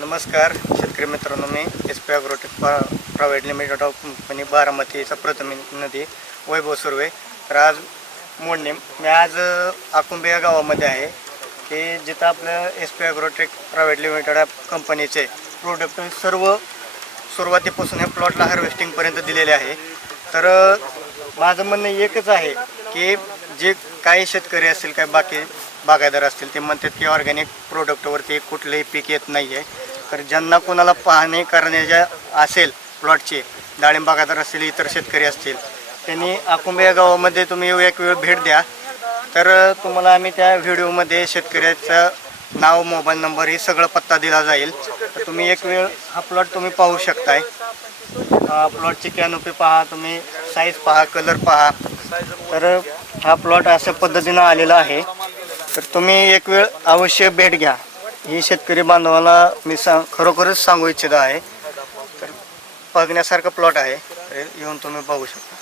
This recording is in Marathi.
नमस्कार शेतकरी मित्रांनो, मी S P agrotech private limited of company बारामतीचा प्रतिनिधी वैभव सुर्वे. तर आज मोडणे मी आज आकुंबे या गावामध्ये आहे की जिथं आपलं S P agrotech private limited कंपनीचे प्रोडक्ट सर्व सुरुवातीपासून ह्या प्लॉटला हार्वेस्टिंगपर्यंत दिलेले आहे. तर माझं म्हणणं एकच आहे की जे काही शेतकरी असतील, काही बाकी बागायतदार असतील, ते म्हणतात की ऑर्गॅनिक प्रोडक्टवरती कुठलंही पीक येत नाही आहे. तर ज्यांना कोणाला पाहणी करण्याच्या असेल प्लॉटची, डाळिंब बागायतदार असतील, इतर शेतकरी असतील, त्यांनी आकुंबे या गावामध्ये तुम्ही एक वेळ भेट द्या. तर तुम्हाला आम्ही त्या व्हिडिओमध्ये शेतकऱ्याचं नाव, मोबाईल नंबर ही सगळं पत्ता दिला जाईल. तर तुम्ही एक वेळ हा प्लॉट तुम्ही पाहू शकताय. प्लॉटची कॅनोपी पहा, तुम्ही साईज पहा, कलर पहा. तर हा प्लॉट अशा पद्धतीनं आलेला आहे. तर तुम्ही एक वेळ अवश्य भेट घ्या. ही शेतकरी बांधवाला मी खरोखरच सांगू इच्छित आहे. तर बघण्यासारखा प्लॉट आहे. तर येऊन तुम्ही बघू शकता.